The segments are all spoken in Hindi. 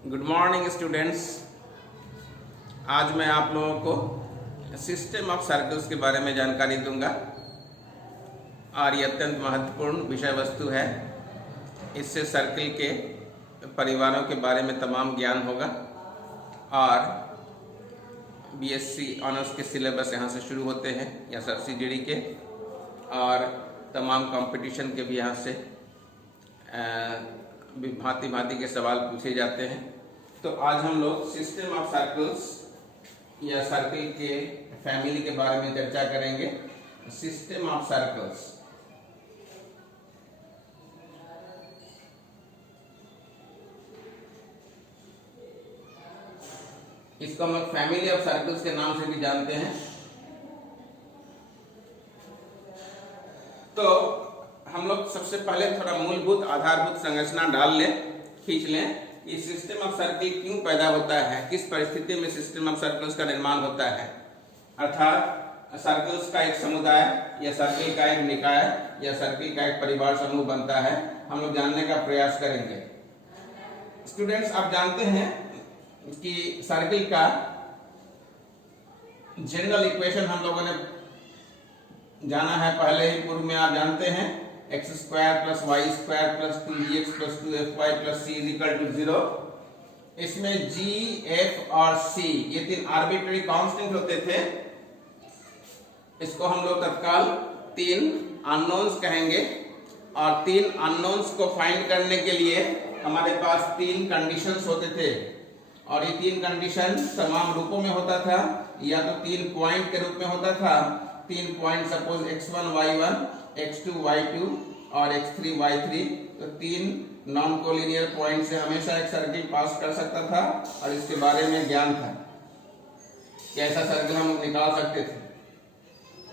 Good morning students. आज मैं आप लोगों को सिस्टम ऑफ सर्कल्स के बारे में जानकारी दूंगा और ये अत्यंत महत्वपूर्ण विषय वस्तु है। इससे सर्कल के परिवारों के बारे में तमाम ज्ञान होगा और बीएससी ऑनर्स के सिलेबस यहाँ से शुरू होते हैं या सब्सिडियरी के, और तमाम कंपटीशन के भी यहाँ से भांति भांति के सवाल पूछे जाते हैं। तो आज हम लोग सिस्टम ऑफ सर्कल्स या सर्कल के फैमिली के बारे में चर्चा करेंगे। सिस्टम ऑफ सर्कल्स, इसको हम फैमिली ऑफ सर्कल्स के नाम से भी जानते हैं। तो हम लोग सबसे पहले थोड़ा मूलभूत आधारभूत संरचना डाल लें, खींच लें कि सिस्टम ऑफ सर्कल क्यों पैदा होता है, किस परिस्थिति में सिस्टम ऑफ सर्कल्स का निर्माण होता है। अर्थात सर्कल्स का एक समुदाय या सर्कल का एक निकाय या सर्कल का एक परिवार समूह बनता है, हम लोग जानने का प्रयास करेंगे। स्टूडेंट्स, आप जानते हैं कि सर्कल का जनरल इक्वेशन हम लोगों ने जाना है पहले ही, पूर्व में आप जानते हैं x square plus y square plus 2bx plus 2fy plus c is equal to 0। इसमें g, f और c ये तीन आर्बिट्ररी कांस्टेंट होते थे। इसको हम लोग तत्काल तीन अननोन्स कहेंगे और तीन अननोन्स को फाइंड करने के लिए हमारे पास तीन कंडीशंस होते थे और ये तीन कंडीशन तमाम रूपों में होता था, या तो तीन पॉइंट के रूप में होता था। तीन point suppose x1 y1, x2 y2 और x3 y3। तो तीन नॉन कोलिनियर पॉइंट से हमेशा एक सर्कल पास कर सकता था और इसके बारे में ज्ञान था कि ऐसा सर्कल हम निकाल सकते थे।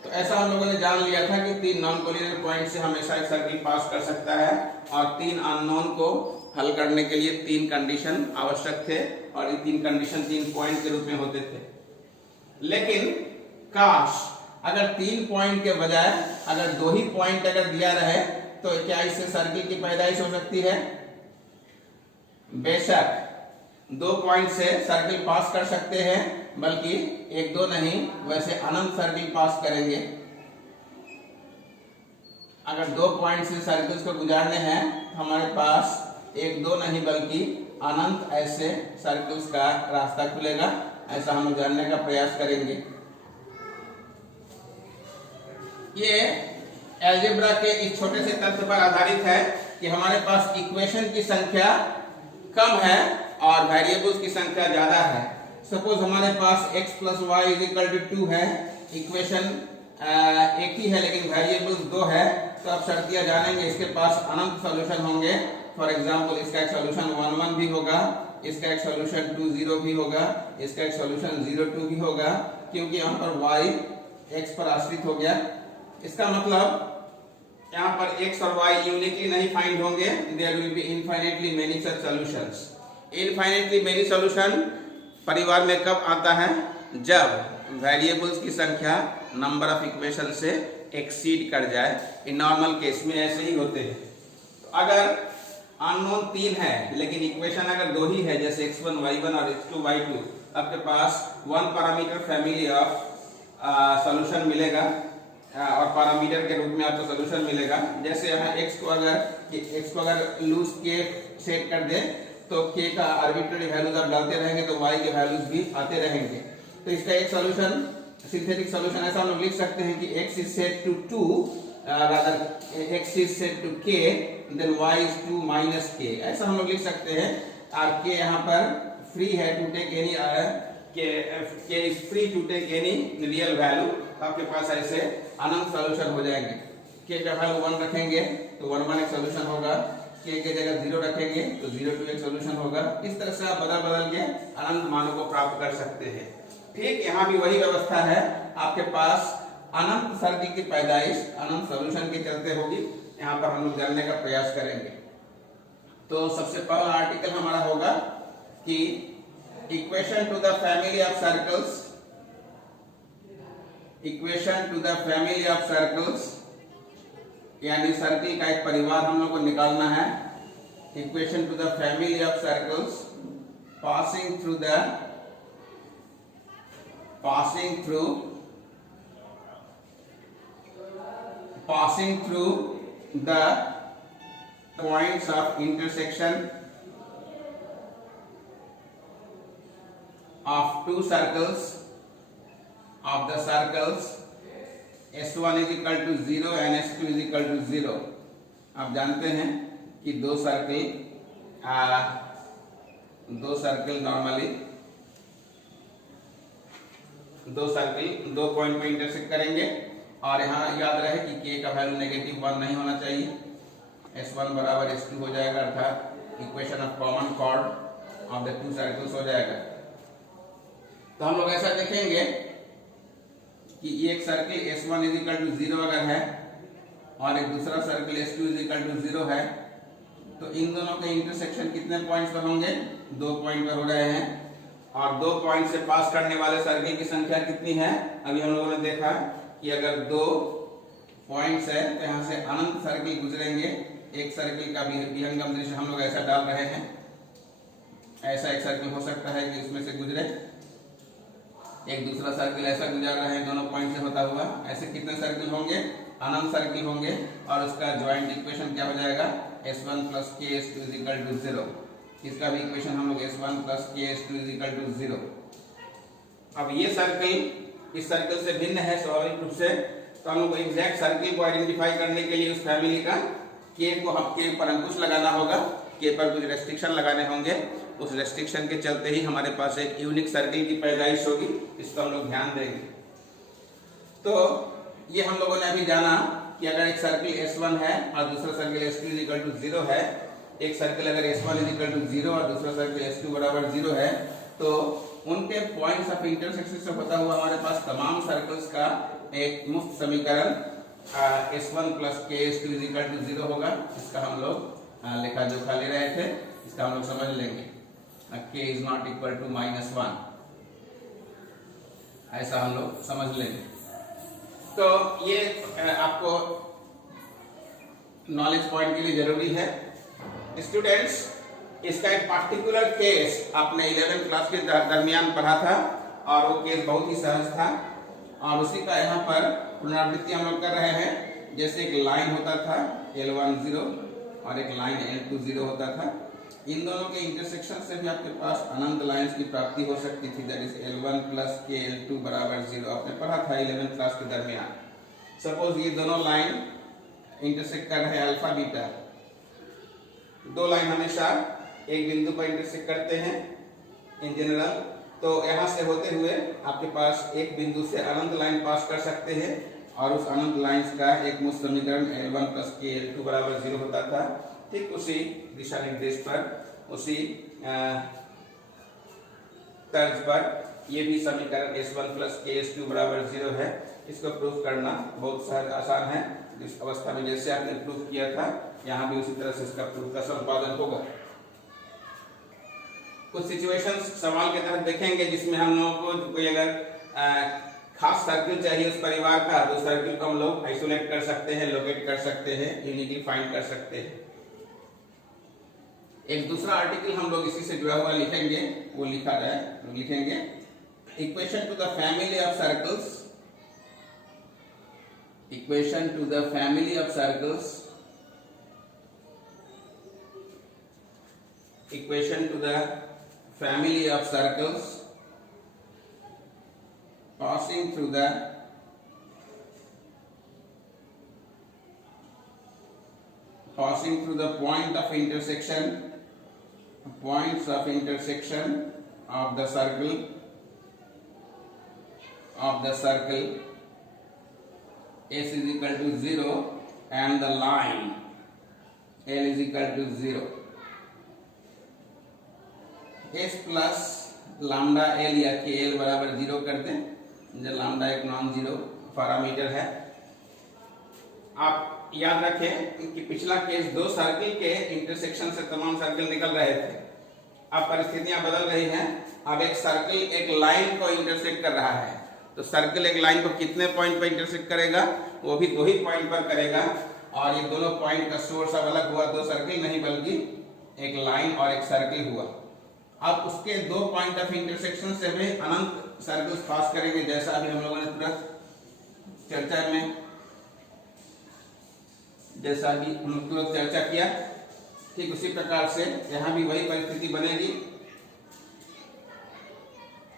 तो ऐसा हम लोगों ने जान लिया था कि तीन नॉन कोलिनियर पॉइंट से हमेशा एक सर्कल पास कर सकता है और तीन अननोन को हल करने के लिए तीन कंडीशन आवश्यक थे और ये तीन कंडीशन तीन पॉइंट के रूप में होते थे। लेकिन काश अगर तीन पॉइंट के बजाय अगर दो ही पॉइंट अगर दिया रहे तो क्या इससे सर्कल की पैदाइश हो सकती है? बेशक दो पॉइंट से सर्कल पास कर सकते हैं, बल्कि एक दो नहीं वैसे अनंत सर्कल पास करेंगे। अगर दो पॉइंट से सर्कल्स को गुजारने हैं तो हमारे पास एक दो नहीं बल्कि अनंत ऐसे सर्कल्स का रास्ता खुलेगा। ऐसा हम जानने का प्रयास करेंगे। ये अलजेब्रा के इस छोटे से तथ्य पर आधारित है कि हमारे पास इक्वेशन की संख्या कम है और वेरिएबल्स की संख्या ज्यादा है। सपोज हमारे पास x plus y is equal to 2 है, इक्वेशन एक ही है लेकिन वेरिएबल्स दो है। तो अब शर्तिया जानेंगे इसके पास अनंत सॉल्यूशन होंगे। फॉर एग्जांपल इसका एक सॉल्यूशन 1 1 भी होगा, इसका एक सॉल्यूशन 2 0 भी होगा, इसका एक सॉल्यूशन 0 2 भी होगा, क्योंकि यहाँ पर y x पर आश्रित हो गया। इसका मतलब यहाँ पर x और y यूनिकली नहीं फाइंड होंगे, there will be infinitely many such solutions. Infinitely many solution परिवार में कब आता है? जब वेरिएबल्स की संख्या नंबर ऑफ इक्वेशन से एक्सीड कर जाए। इन नॉर्मल केस में ऐसे ही होते हैं। तो अगर अननोन तीन है लेकिन इक्वेशन अगर दो ही है, जैसे x1 y1 और x2 y2, आपके पास one parameter family of solution मिलेगा और पैरामीटर के रूप में आपको सॉल्यूशन मिलेगा। जैसे यहाँ x को अगर लूज के सेट कर दे तो k का आर्बिट्ररी वैल्यूज आप डालते रहेंगे तो y के वैल्यूज भी आते रहेंगे। तो इसका एक सॉल्यूशन, सिंथेटिक सॉल्यूशन ऐसा हम लोग लिख सकते हैं कि x is set to 2 rather x is set to k then y is 2 minus k, ऐसा हम लोग लिख सकते हैं। और k यहाँ पर फ्री है to take any k is free to take any real value। आपके पास ऐसे अनंत सॉल्यूशन हो जाएंगे। k का वैल्यू 1 रखेंगे तो 1 1 एक सॉल्यूशन होगा, k के जगह 0 रखेंगे तो 0 2 एक सॉल्यूशन होगा। इस तरह से आप बदल के अनंत मानों को प्राप्त कर सकते हैं। ठीक यहाँ भी वही व्यवस्था है, आपके पास अनंत सर्कल की पैदाइश अनंत सॉल्यूशन के चलते होगी। यहाँ पर हम लोग जानने का प्रयास करेंगे। तो सबसे पहला आर्टिकल हमारा होगा कि equation two the family of circles, equation two the family of circles यानी सर्किल का एक परिवार हम लोग को निकालना है। Equation two the family of circles passing through the points of intersection of two circles of the circles S1 is equal to 0 and S2 is equal to 0। आप जानते हैं कि दो सर्कल नॉर्मली दो पॉइंट पे इंटरसेक्ट करेंगे और यहाँ याद रहे कि k का वैल्यू -1 नहीं होना चाहिए। S1 बराबर S2 हो जाएगा, अर्थात equation of common chord of the two circles हो जाएगा। तो हम लोग ऐसा देखेंगे कि एक circle S1 is equal to 0 अगर है और एक दूसरा circle S2 is equal to 0 है, तो इन दोनों के इंटरसेक्शन कितने पॉइंट्स पर होंगे? 2 पॉइंट पर हो रहे हैं। और 2 पॉइंट से पास करने वाले सर्कल की संख्या कितनी है? अभी हम लोगों ने देखा कि अगर 2 पॉइंट्स है तो यहाँ से अनंत सर्कल गुजरेंगे। एक सर्कल का विहंगम दृश्य हम लोग ऐसा डाल रहे हैं, ऐसा एक सर्कल हो सकता है कि उसमें से गुजरे, एक दूसरा सर्कल ऐसा गुजार रहे हैं दोनों पॉइंट से होता हुआ। ऐसे कितने सर्कल होंगे? अनंत सर्कल होंगे। और उसका ज्वाइंट इक्वेशन क्या हो जाएगा? S1 plus k S2 is equal to 0। इसका भी इक्वेशन हम लोग S1 plus k S2 is equal to 0। अब ये सर्कल इस सर्कल से भिन्न है स्वाभाविक रूप से, तो हम लोग एग्जैक्ट सर्कल को आइडेंटिफाई करने के लिए उस फैमिली का k को हम k पर अंकुश लगाना होगा, k पर कुछ रेस्ट्रिक्शन लगाने होंगे। उस रेस्ट्रिक्शन के चलते ही हमारे पास एक यूनिक सर्कल की पैदाइश होगी, इसको हम लोग ध्यान देंगे। तो ये हम लोगों ने अभी जाना कि अगर एक सर्कल S1 है और दूसरा circle S2 is equal to 0 है, एक सर्कल अगर S1 इज इक्वल टू 0 और दूसरा सर्कल S2 बराबर 0 है, तो उनके पॉइंट्स ऑफ इंटरसेक्शन से होता हुआ हमारे पास तमाम सर्कल्स का एक मुफ्त समीकरण S1 plus k S2 is equal to 0 होगा। इसका हम लोग लेखा जोखा ले रहे थे, इसका हम लोग समझ लेंगे। k is not equal to -1, ऐसा हम लोग समझ लेंगे। तो ये आपको नॉलेज पॉइंट के लिए जरूरी है। स्टूडेंट्स, इसका एक पार्टिकुलर केस आपने 11th क्लास के दरमियान पढ़ा था और वो केस बहुत ही सहज था और उसी का यहाँ पर पुनरावृत्ति हम लोग कर रहे हैं। जैसे एक लाइन होता था L10 और एक लाइन L20 होता था, इन दोनों के इंटरसेक्शन से भी आपके पास अनंत लाइंस की प्राप्ति हो सकती थी, that is L1 plus k L2 बराबर 0। आपने पढ़ा था 11th क्लास के दरमियान। सपोज ये दोनों लाइन इंटरसेक्ट कर रहे हैं अल्फा बीटा, दो लाइन हमेशा एक बिंदु पर इंटरसेक्ट करते हैं इन जनरल, तो यहाँ से होते हुए आपके पास एक बिंदु से अनंत लाइन पास कर सकते हैं और उस अनंत लाइंस का एक मुक्त समीकरण L1 plus k L2 बराबर 0 होता था। ठीक उसी दिशा निर्देश पर, उसी तर्ज पर ये भी समीकरण S1 plus k S2 बराबर 0 है। इसको प्रूफ करना बहुत सहज आसान है। इस अवस्था में जैसे आपने प्रूफ किया था, यहाँ भी उसी तरह से इसका प्रूफ का संपादन होगा। कुछ सिचुएशंस सवाल के तहत देखेंगे जिसमें हम लोगों को कोई अगर खास सर्किल चाहिए उस परिवार का, तो सर्किल को हम लोग आइसोलेट कर सकते हैं, लोकेट कर सकते हैं, यूनिटी फाइंड कर सकते हैं। एक दूसरा आर्टिकल हम लोग इसी से जुड़ा हुआ लिखेंगे, वो लिखा जाए, लिखेंगे equation two the family of circles, equation two the family of circles, equation two the family of circles passing through the point of intersection, points of intersection of the circle S is equal to 0 and the line L is equal to 0। S plus lambda L या के L बराबर 0 कर दें, जब लैम्डा एक नॉन जीरो पैरामीटर है। आप याद रखें कि पिछला केस दो सर्किल के इंटरसेक्शन से तमाम सर्किल निकल रहे थे। अब परिस्थितियां बदल रही हैं। अब एक सर्किल एक लाइन को इंटरसेक्ट कर रहा है, तो सर्किल एक लाइन को कितने पॉइंट पर इंटरसेक्ट करेगा? वो भी 2 ही पॉइंट पर करेगा। और ये दोनों पॉइंट का सोर्स अब अलग हुआ, 2 सर्किल नहीं बल्कि एक लाइन और एक सर्किल हुआ। अब उसके दो पॉइंट ऑफ इंटरसेक्शन से भी अनंत सर्कल्स पास करेंगे, जैसा अभी हम लोगों ने तुरंत चर्चा में जैसा भी हम लोग तुरंत चर्चा किया, ठीक उसी प्रकार से यहाँ भी वही परिस्थिति बनेगी।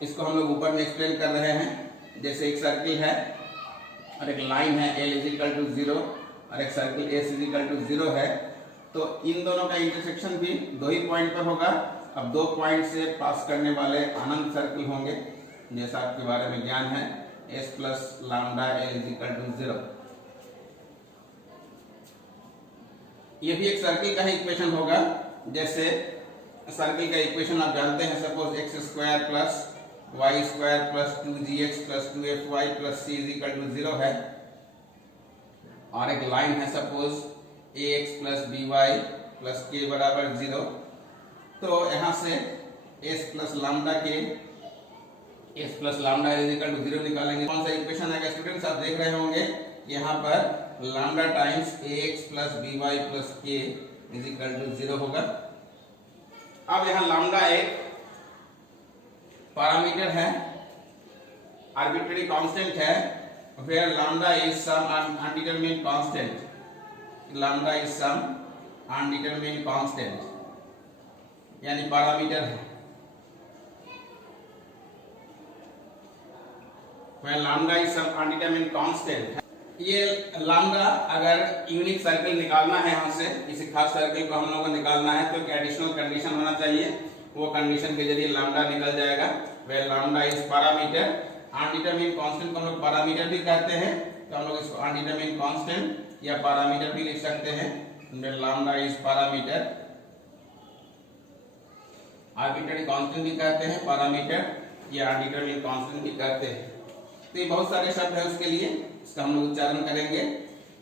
इसको हम लोग ऊपर में एक्सप्लेन कर रहे हैं। जैसे एक सर्किल है और एक लाइन है L = 0 और एक सर्किल S = 0 है, तो इन दोनों का इंटरसेक्शन भी दो ही पॉइंट पर होगा। अब दो पॉइंट से पास करने वाले अनंत सर्किल होंगे, जैसा आपके बारे में ज्ञान है, S + लैम्डा L = 0। ये भी एक सर्किल का ही इक्वेशन होगा। जैसे सर्किल का इक्वेशन आप जानते हैं, suppose x² + y² + 2gx + 2fy + c = 0 है, और एक लाइन है सपोज ax + by + k = 0। तो यहाँ से s + लैम्डा के s + लैम्डा = 0 निकालेंगे। कौन सा इक्वेशन आएगा स्टूडेंट्स? आप देख रहे होंगे यहाँ पर lambda times ax + by + k = 0 होगा। अब यहाँ लैम्डा एक पैरामीटर है, आर्बिट्रेरी कांस्टेंट है, where lambda is some undetermined constant. Lambda is some undetermined constant, यानी पैरामीटर है। Where lambda is some undetermined constant. ये लैम्डा अगर यूनिक सर्कल निकालना है, यहाँ से किसी खास सर्कल को हम लोगों को निकालना है, तो एक एडिशनल कंडीशन होना चाहिए। वो कंडीशन के जरिए लैम्डा निकल जाएगा। Where lambda is parameter, undetermined constant को हम लोग पैरामीटर भी कहते हैं, तो हम लोग इसको अनडिटरमिन्ड कांस्टेंट या पैरामीटर भी लिख सकते हैं। Where lambda is parameter, arbitrary constant भी कहते हैं, पैरामीटर या अनडिटरमिन्ड कांस्टेंट भी कहते हैं। तो ये बहुत सारे शब्द है उसके लिए, इसका हम लोग उच्चारण करेंगे।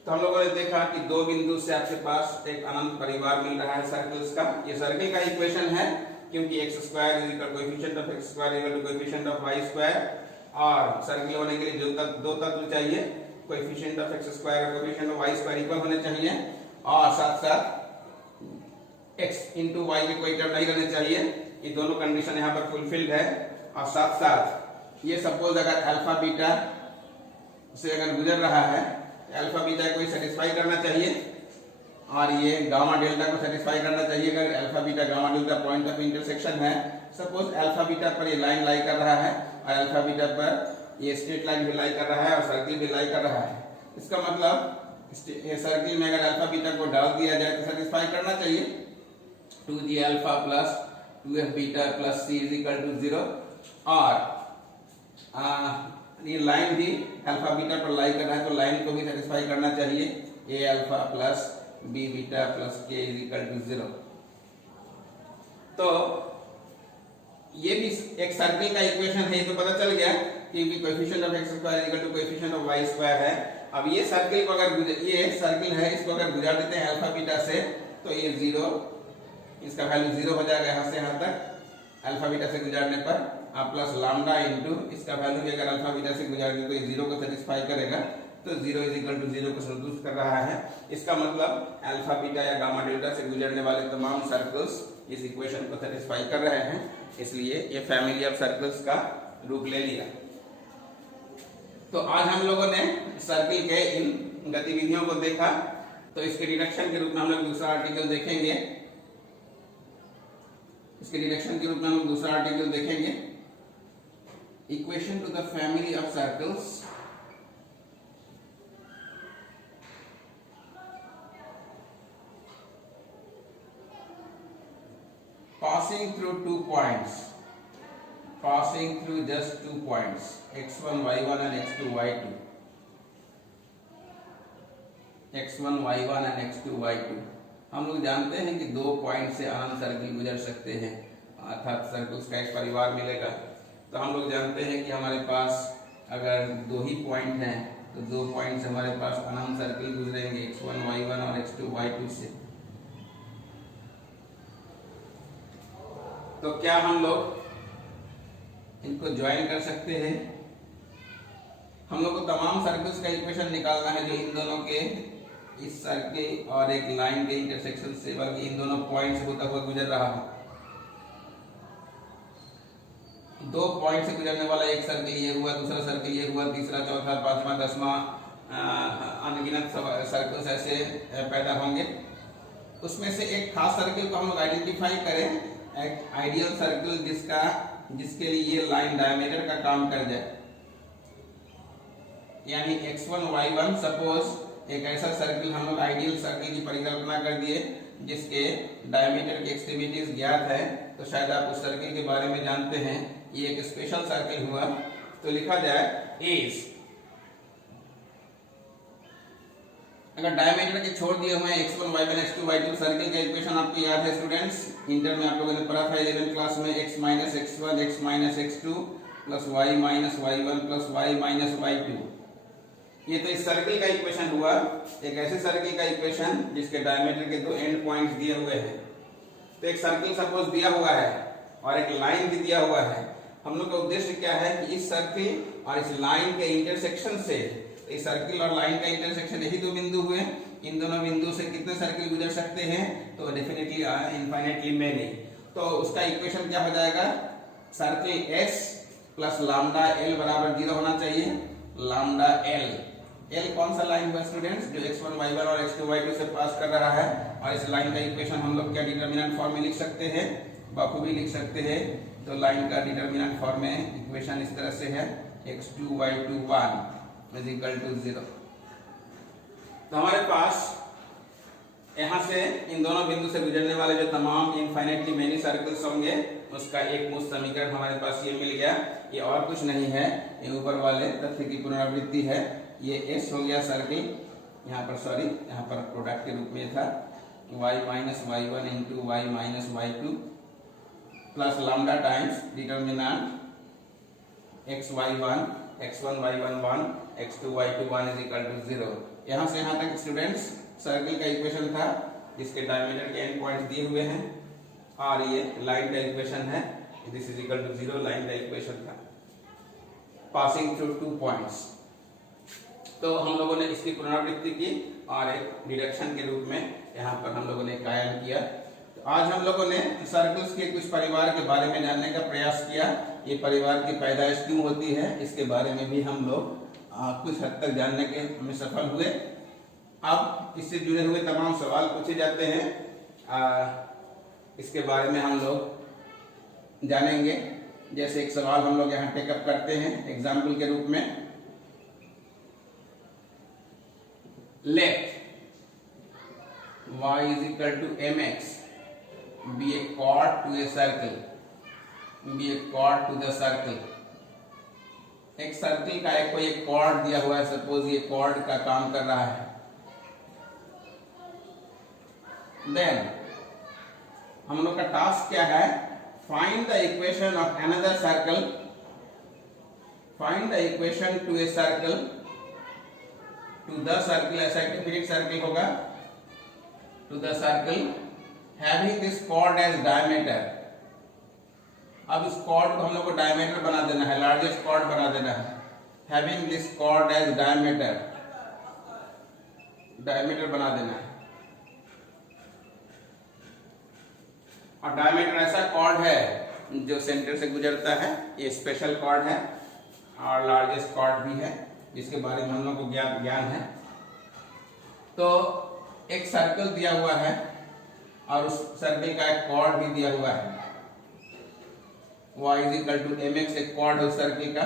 तो हम लोगों ने देखा कि दो बिंदु से आपके पास एक अनंत परिवार मिल रहा है सर्कल्स का। ये सर्कल का इक्वेशन है, क्योंकि x² = coefficient of x² = coefficient of y², और सर्कल होने के लिए दो तत्व चाहिए, कोएफिशिएंट ऑफ x² और कोएफिशिएंट ऑफ y² इक्वल होने चाहिए, और साथ साथ x * y के कोई टर्म नहीं रहने चाहिए। ये दोनों कंडीशन यहाँ पर फुलफिल्ड है। और साथ साथ ये सपोज अगर अल्फा बीटा से अगर गुजर रहा है, अल्फा बीटा को सेटिस्फाई करना चाहिए, और ये गामा डेल्टा को सेटिस्फाई करना चाहिए। अगर alpha beta gamma delta point of intersection है, सपोज अल्फा बीटा पर ये लाइन लाई कर रहा है और अल्फा बीटा पर ये स्ट्रेट लाइन भी लाई कर रहा है और सर्किल भी लाई कर रहा है, इसका मतलब ये सर्किल में अगर अल्फा बीटा को डाल दिया जाए तो सेटिस्फाई करना चाहिए। 2gα + 2f β + c = 0, और ये लाइन भी अल्फा बीटा पर लाई कर रहा है, तो लाइन को भी सेटिस्फाई करना चाहिए। a α + b β + k = 0। तो ये भी एक सर्किल का इक्वेशन है, तो पता चल गया कि coefficient of x² = coefficient of y² है। अब ये सर्किल को अगर ये सर्किल है, इसको अगर गुजार देते हैं अल्फा बीटा से, तो ये 0, इसका वैल्यू 0 हो जाएगा यहाँ से यहाँ तक अल्फा बीटा से गुजारने पर, प्लस लैम्डा इनटू इसका वैल्यू भी अगर अल्फा बीटा से गुजार दे तो ये 0 को सेटिस्फाई करेगा, तो 0 = 0 को संतुष्ट कर रहा है। इसका मतलब अल्फा बीटा या गामा डेल्टा से गुजरने वाले तमाम सर्कल्स इस इक्वेशन को सेटिस्फाई कर रहे हैं, इसलिए ये फैमिली ऑफ सर्कल्स का रूप ले लिया। तो आज हम लोगों ने सर्किल के इन गतिविधियों को देखा। तो इसके डिडक्शन के रूप में हम लोग दूसरा आर्टिकल देखेंगे। इसके डिडक्शन के रूप में हम लोग दूसरा आर्टिकल देखेंगे, equation two the family of circles. passing through 2 points, passing through just 2 points, x1 y1 and x2 y2, x1 y1 and x2 y2। हम लोग जानते हैं कि 2 पॉइंट से अनंत सर्किल गुजर सकते हैं, अर्थात सर्कल्स का एक परिवार मिलेगा। तो हम लोग जानते हैं कि हमारे पास अगर 2 ही पॉइंट हैं, तो 2 पॉइंट से हमारे पास अनंत सर्किल गुजरेंगे, x1 y1 और x2 y2 से। तो क्या हम लोग इनको ज्वाइन कर सकते हैं? हम लोग को तमाम सर्कल्स का इक्वेशन निकालना है जो इन दोनों के, इस सर्किल और एक लाइन के इंटरसेक्शन से, बल्कि इन दोनों पॉइंट से होता हुआ गुजर रहा हो। दो पॉइंट से गुजरने वाला एक सर्किल ये हुआ, दूसरा सर्किल ये हुआ, तीसरा, चौथा, पांचवा, 10वां, अनगिनत सर्कल्स ऐसे पैदा होंगे। उसमें से एक खास सर्किल को हम लोग आइडेंटिफाई करें, एक आइडियल सर्किल जिसके लिए ये लाइन डायमीटर का काम कर जाए, यानी x1 y1। सपोज एक ऐसा सर्किल हम लोग आइडियल सर्किल की परिकल्पना कर दिए जिसके डायमीटर की एक्सट्रीमिटीज ज्ञात है, तो शायद आप उस सर्किल के बारे में जानते हैं, ये एक स्पेशल सर्किल हुआ। तो लिखा जाए इज, अगर डायमीटर के छोड़ दिए हुए x1 y1 x2 y2, circle का इक्वेशन आपको याद है स्टूडेंट्स, इंटर में आप लोगों ने पढ़ा था 11th क्लास में, x minus x1 x minus x2 plus y minus y1 plus y minus y2। ये तो इस सर्किल का इक्वेशन हुआ, एक ऐसे सर्किल का इक्वेशन जिसके डायमीटर के दो एंड पॉइंट्स दिए हुए हैं। तो एक सर्किल सपोज दिया हुआ है और एक लाइन भी दिया हुआ है। हम लोग का उद्देश्य क्या है कि इस सर्किल और इस लाइन के इंटरसेक्शन से, इस सर्किल और लाइन का इंटरसेक्शन यही दो बिंदु हुए, इन दोनों बिंदु से कितने सर्किल गुजर सकते हैं, तो डेफिनेटली इनफाइनाइटली मेनी। तो उसका इक्वेशन क्या हो जाएगा, circle S plus lambda L बराबर 0 होना चाहिए। लैम्डा L कौन सा लाइन हुआ स्टूडेंट्स, जो x1 y1 और x2 y2 से पास कर रहा है। और इस लाइन का इक्वेशन हम लोग क्या डिटरमिनेंट फॉर्म में लिख सकते हैं, बखूबी लिख सकते हैं। तो लाइन का डिटरमिनेंट फॉर्म में इक्वेशन इस तरह से है, x2 y2 1 is equal to 0। तो हमारे पास यहाँ से इन दोनों बिंदु से गुजरने वाले जो तमाम इनफाइनाइटली मेनी सर्कल्स होंगे, उसका एक मूल समीकरण हमारे पास ये मिल गया। ये और कुछ नहीं है, ये ऊपर वाले तथ्य की पुनरावृत्ति है। ये S हो गया सर्किल, यहाँ पर प्रोडक्ट के रूप में था y minus y1 into y minus y2 plus lambda times determinant x1 y1 1 x2 y2 1 is equal to 0। यहाँ से यहाँ तक स्टूडेंट्स सर्किल का इक्वेशन था जिसके डायमीटर के एंड पॉइंट्स दिए हुए हैं, और ये लाइन का इक्वेशन है, this is equal to 0 line का इक्वेशन था पासिंग थ्रू 2 पॉइंट्स। तो हम लोगों ने इसकी पुनरावृत्ति की और एक डिडक्शन के रूप में यहाँ पर हम लोगों ने कायम किया। तो आज हम लोगों ने सर्कल्स के कुछ परिवार के बारे में जानने का प्रयास किया। ये परिवार की पैदाइश क्यों होती है, इसके बारे में भी हम लोग कुछ हद तक जानने के में सफल हुए। अब इससे जुड़े हुए तमाम सवाल पूछे जाते हैं, इसके बारे में हम लोग जानेंगे। जैसे एक सवाल हम लोग यहाँ टेकअप करते हैं एग्जाम्पल के रूप में, let y is equal to mx be a chord to a circle, be a chord to the circle। एक सर्किल का एक कोई एक कॉर्ड दिया हुआ है, सपोज ये कॉर्ड का काम कर रहा है। देन हम लोग का टास्क क्या है, find the equation of another circle, find the equation to a circle, to the circle, ऐसा इंफिनिट सर्किल होगा, to the circle having this chord as diameter. अब इस कॉर्ड को हम लोग को डायमीटर बना देना है, लार्जेस्ट कॉर्ड बना देना है। Having this chord as diameter, diameter बना देना है। और डायमीटर ऐसा कॉर्ड है जो सेंटर से गुजरता है, ये स्पेशल कॉर्ड है और लार्जेस्ट कॉर्ड भी है, जिसके बारे में हम लोग को ज्ञान है। तो एक सर्कल दिया हुआ है और उस सर्कल का एक कॉर्ड भी दिया हुआ है, y is equal to mx, एक कॉर्ड है उस सर्कल का।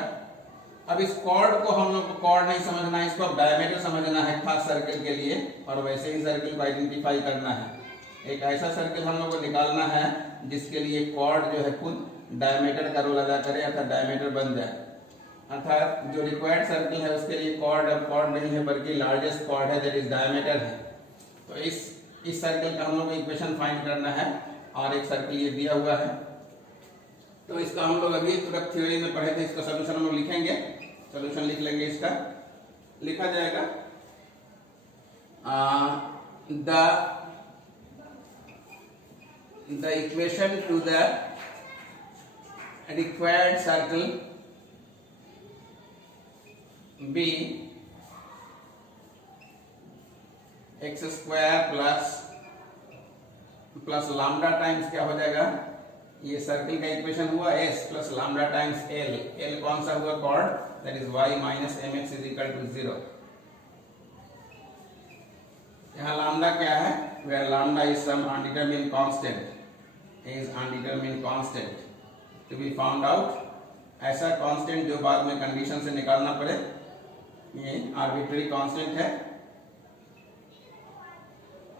अब इस कॉर्ड को हम लोग को कॉर्ड नहीं समझना है, इसको डायमीटर समझना है खास सर्कल के लिए, और वैसे ही सर्कल को आइडेंटिफाई करना है। एक ऐसा सर्कल हम लोग को निकालना है जिसके लिए कॉर्ड जो है खुद डायमीटर का रोल अदा करे अर्थात डायमीटर बन जाए। अर्थात जो रिक्वायर्ड सर्कल है उसके लिए कॉर्ड अब कॉर्ड नहीं है बल्कि लार्जेस्ट कॉर्ड है, दैट इज डायमीटर है। तो इस सर्कल का हम लोग को इक्वेशन फाइंड करना है और एक सर्कल ये दिया हुआ है। तो इसका हम लोग अभी तुरंत थ्योरी में पढ़े थे, इसका सोल्यूशन हम लोग लिखेंगे, सोल्यूशन लिख लेंगे। इसका लिखा जाएगा the equation to the required circle be x square plus lambda times क्या हो जाएगा ये सर्किल का इक्वेशन हुआ s plus lambda times l, l कौन सा हुआ chord, that is y minus mx is equal to 0। यहाँ लैम्डा क्या है, where lambda is some undetermined constant, is undetermined constant to be found out, ऐसा कांस्टेंट जो बाद में कंडीशन से निकालना पड़े। ये आर्बिट्ररी कांस्टेंट है,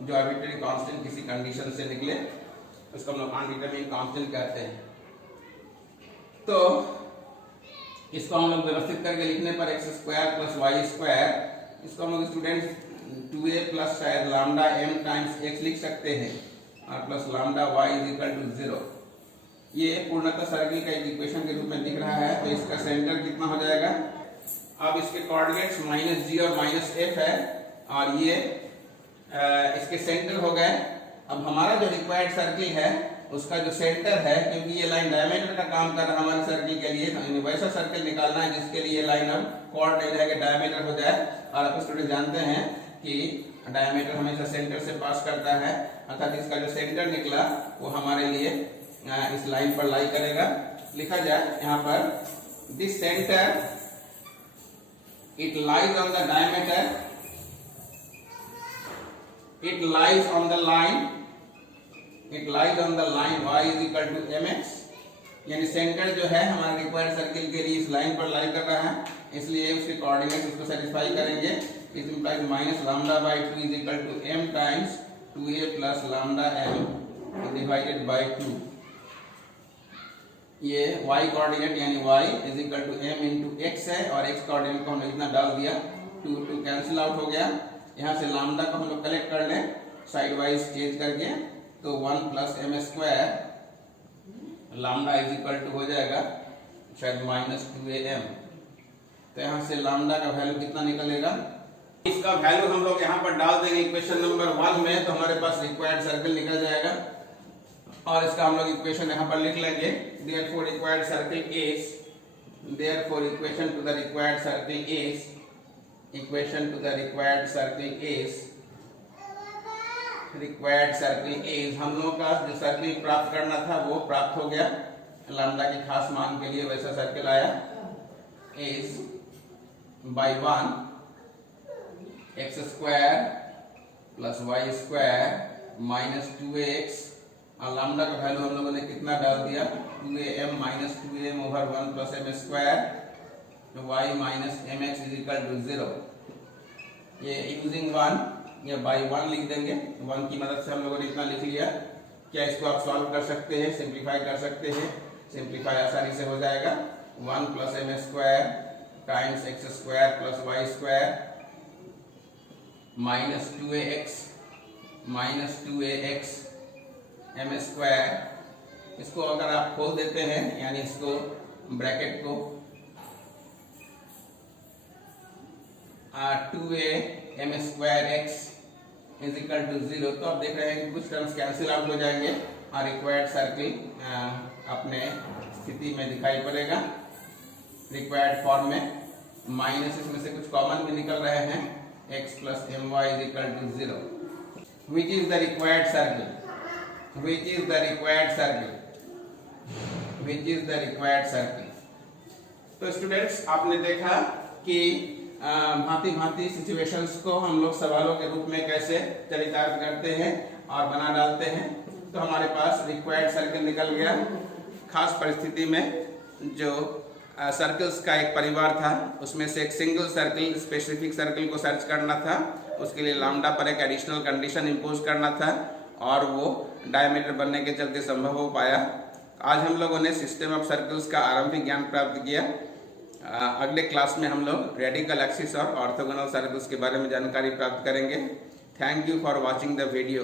जो आर्बिट्ररी कांस्टेंट किसी कंडीशन से निकले उसको हम लोग अनडिटरमिन्ड कांस्टेंट कहते हैं। तो इसको हम लोग व्यवस्थित करके लिखने पर x square plus y square, इसको हम लोग स्टूडेंट्स 2a प्लस शायद लैम्डा m टाइम्स x लिख सकते हैं और plus lambda y is equal to 0। ये पूर्णतः सर्किल का एक इक्वेशन के रूप में दिख रहा है। तो इसका सेंटर कितना हो जाएगा, अब इसके कोऑर्डिनेट्स माइनस जी और माइनस एफ है और ये इसके सेंटर हो गए। अब हमारा जो रिक्वायर्ड सर्किल है उसका जो सेंटर है, क्योंकि ये लाइन डायमीटर का काम कर रहा है हमारे सर्किल के लिए, तो वैसा सर्किल निकालना है जिसके लिए ये लाइन अब कॉर्ड नहीं रहेगा, डायमीटर हो जाए। और आप स्टूडेंट जानते हैं कि डायमीटर हमेशा सेंटर से पास करता है, अर्थात इसका जो सेंटर निकला वो हमारे लिए इस लाइन पर लाई करेगा। लिखा जाए यहाँ पर, this centre it lies on the diameter, it lies on the line y is equal to mx, यानी सेंटर जो है हमारे रिक्वायर्ड सर्किल के लिए इस लाइन पर लाई कर रहा है, इसलिए उसके कोऑर्डिनेट्स उसको सेटिस्फाई करेंगे। इस implies minus lambda by 2 is equal to m times 2a plus lambda m divided by 2। ये y कोऑर्डिनेट यानी y is equal to m into x है और x कोऑर्डिनेट को हमने इतना डाल दिया, 2 कैंसिल आउट हो गया। यहाँ से लैम्डा को हम लोग कलेक्ट कर लें साइड वाइज चेंज करके, तो 1 plus m square lambda is equal to हो जाएगा शायद माइनस 2am। तो यहाँ से लैम्डा का वैल्यू कितना निकलेगा, इसका वैल्यू हम लोग यहाँ पर डाल देंगे इक्वेशन नंबर 1 में, तो हमारे पास रिक्वायर्ड सर्किल निकल जाएगा और इसका हम लोग इक्वेशन यहाँ पर लिख लेंगे। Therefore required circle is, therefore equation two the required circle is, equation to the required circle is, required circle is, हम लोग का जो सर्किल प्राप्त करना था वो प्राप्त हो गया, लैम्डा के खास मान के लिए वैसा सर्किल आया, is by 1 x square plus y square minus 2x और लैम्डा का वैल्यू हम लोगों ने कितना डाल दिया, 2am minus 2am over 1 plus m square y minus mx is equal to 0। ये यूजिंग 1 या बाई 1 लिख देंगे, 1 की मदद से हम लोगों ने इतना लिख लिया। क्या इसको आप सॉल्व कर सकते हैं, सिंप्लीफाई कर सकते हैं, सिंप्लीफाई आसानी से हो जाएगा। 1 plus m square times x square plus y square minus 2ax m square, इसको अगर आप खोल देते हैं यानी इसको ब्रैकेट को 2a m square x is equal to 0, तो आप देख रहे हैं कि कुछ टर्म्स कैंसिल आउट हो जाएंगे और रिक्वायर्ड सर्किल अपने स्थिति में दिखाई पड़ेगा रिक्वायर्ड फॉर्म में। माइनस इसमें से कुछ कॉमन भी निकल रहे हैं, x plus m y is equal to 0, which is the required circle, which is the required circle, which is the required circle. तो स्टूडेंट्स आपने देखा कि भांति भांति सिचुएशंस को हम लोग सवालों के रूप में कैसे चरितार्थ करते हैं और बना डालते हैं। तो हमारे पास रिक्वायर्ड सर्किल निकल गया। खास परिस्थिति में जो सर्कल्स का एक परिवार था उसमें से एक सिंगल सर्किल, स्पेसिफिक सर्किल को सर्च करना था, उसके लिए लैम्डा पर एक एडिशनल कंडीशन इंपोज करना था और वो डायमीटर बनने के चलते संभव हो पाया। आज हम लोगों ने सिस्टम ऑफ सर्कल्स का आरंभिक ज्ञान प्राप्त किया। अगले क्लास में हम लोग रेडिकल एक्सिस और ऑर्थोगोनल सर्कल्स के बारे में जानकारी प्राप्त करेंगे। Thank you for watching the video.